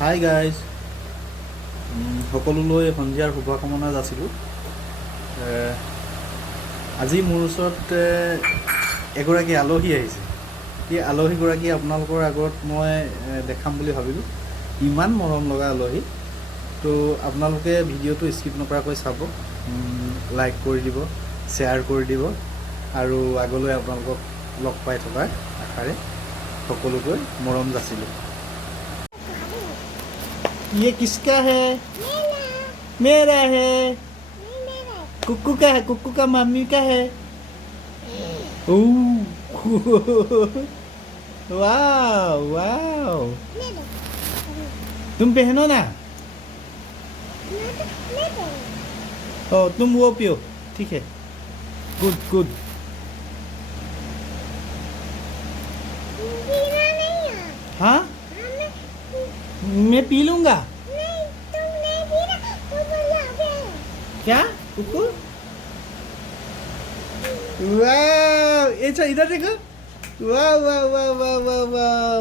Hi guys, সকলোলৈ সন্ধিয়াৰ শুভকামনা যাচিলোঁ। আজি মোৰ ওচৰত এগৰাকী আলহী আহিছে। সেই আলহীগৰাকী আপোনালোকৰ আগত মই দেখাম বুলি ভাবিলোঁ। ইমান মৰম লগা আলহী। তো আপোনালোকে ভিডিঅ'টো স্কিপ নকৰাকৈ চাব, লাইক কৰি দিব, শ্বেয়াৰ কৰি দিব আৰু আগলৈ আপোনালোকক লগ পাই থকাৰ আশাৰে সকলোকৈ মৰম যাচিলোঁ। ये किसका है? मेरा है। कुक्कू का है, कुक्कू का मम्मी का है। वाह वाह, तुम पहनो ना। ओ तुम वो पियो, ठीक है। Good good. हाँ मैं पी लूंगा। नहीं तुम नहीं पीना, वो बोला अबे। क्या कुकू? वाह, ऐसा इधर देखो। वाह वाह वाह वाह वाह वाह,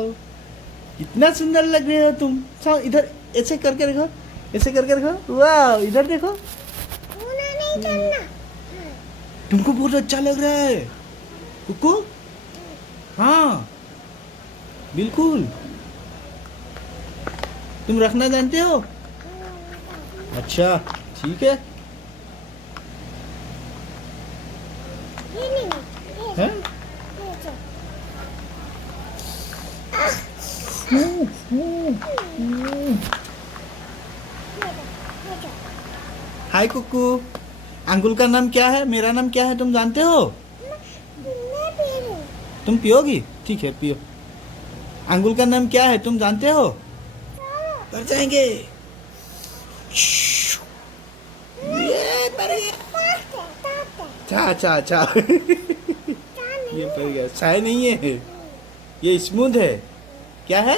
कितना सुंदर लग रहे हो तुम। चलो इधर ऐसे करके देखो, ऐसे करके देखो। वाह, इधर देखो। मुना नहीं करना। तुमको बहुत अच्छा लग रहा है कुकू। हाँ बिल्कुल। तुम रखना जानते हो? अच्छा ठीक है। ये नहीं हैं? हाय कुकू, अंकुल का नाम क्या है, मेरा नाम क्या है, तुम जानते हो? मैं पी लूं। तुम पियोगी? ठीक है पियो। अंकुल का नाम क्या है, तुम जानते हो? कर जाएंगे। ये पर गया। अच्छा अच्छा अच्छा। ये पर गया। चाय नहीं है, ये स्मूथ है। क्या है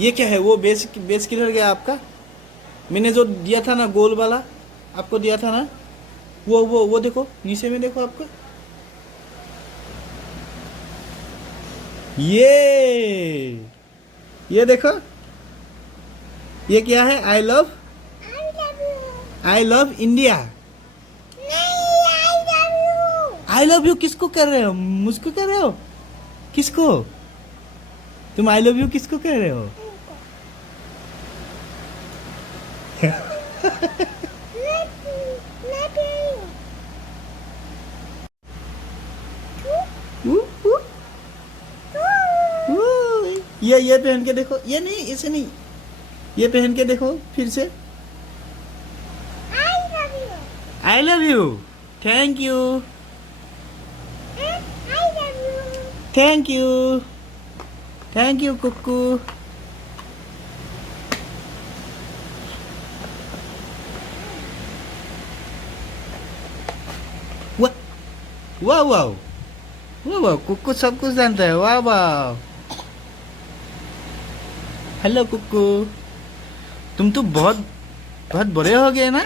ये? क्या है वो? बेस बेस किधर गया आपका? मैंने जो दिया था ना, गोल वाला आपको दिया था ना, वो देखो नीचे में, देखो आपको ये देखो, ये क्या है? I love India. I love you किसको कर रहे हो? मुझको कर रहे हो? किसको? तुम आई लव यू किसको कह रहे हो? ये पहन के देखो। ये नहीं, ऐसे नहीं, ये पहन के देखो फिर से। I love you. Thank you. Thank you. Thank you Kukku. वाह वाह वाह वाह, कुक्कू सब कुछ जानता है। वाह वाह। हेलो कुक्कू, तुम तो बहुत बहुत बड़े हो गए ना।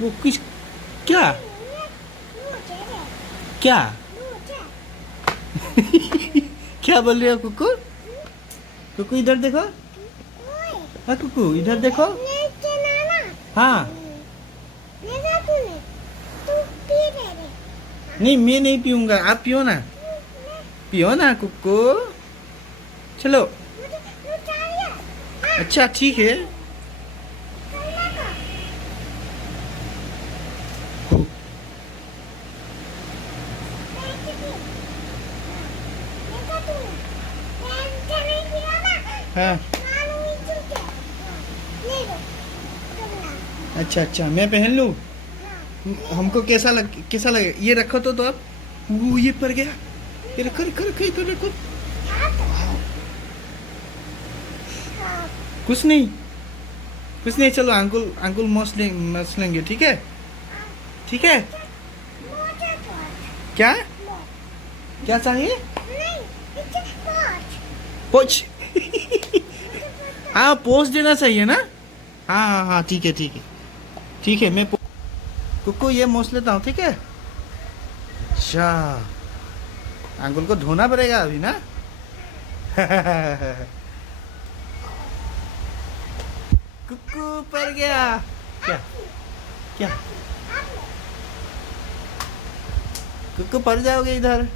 वो किस क्या क्या क्या बोल रहे हो कुक्कू? कुक्कू इधर देखो। हाँ कुक्कू इधर देखो। हाँ नहीं, मैं नहीं पीऊंगा, आप पियो ना। पियो ना कुक्कू, चलो। अच्छा ठीक है। हाँ अच्छा अच्छा, मैं पहन लूँ? हमको कैसा लगे? ये रखो तो आप। वो ये पर गया। ये रखो रखो रखो, इधर रखो। कुछ नहीं कुछ नहीं, चलो अंकुल मस लेंगे, ठीक है? ठीक है। क्या क्या चाहिए? पोच। हाँ पोच देना चाहिए ना। हाँ हाँ हाँ ठीक है ठीक है ठीक है। मैं कुक्कू ये मोस लेता हूँ, ठीक है? अच्छा अंकुल को धोना पड़ेगा अभी ना। कुक्कू पर गया। क्या क्या आप ले। कुक्कू पर जाओगे इधर?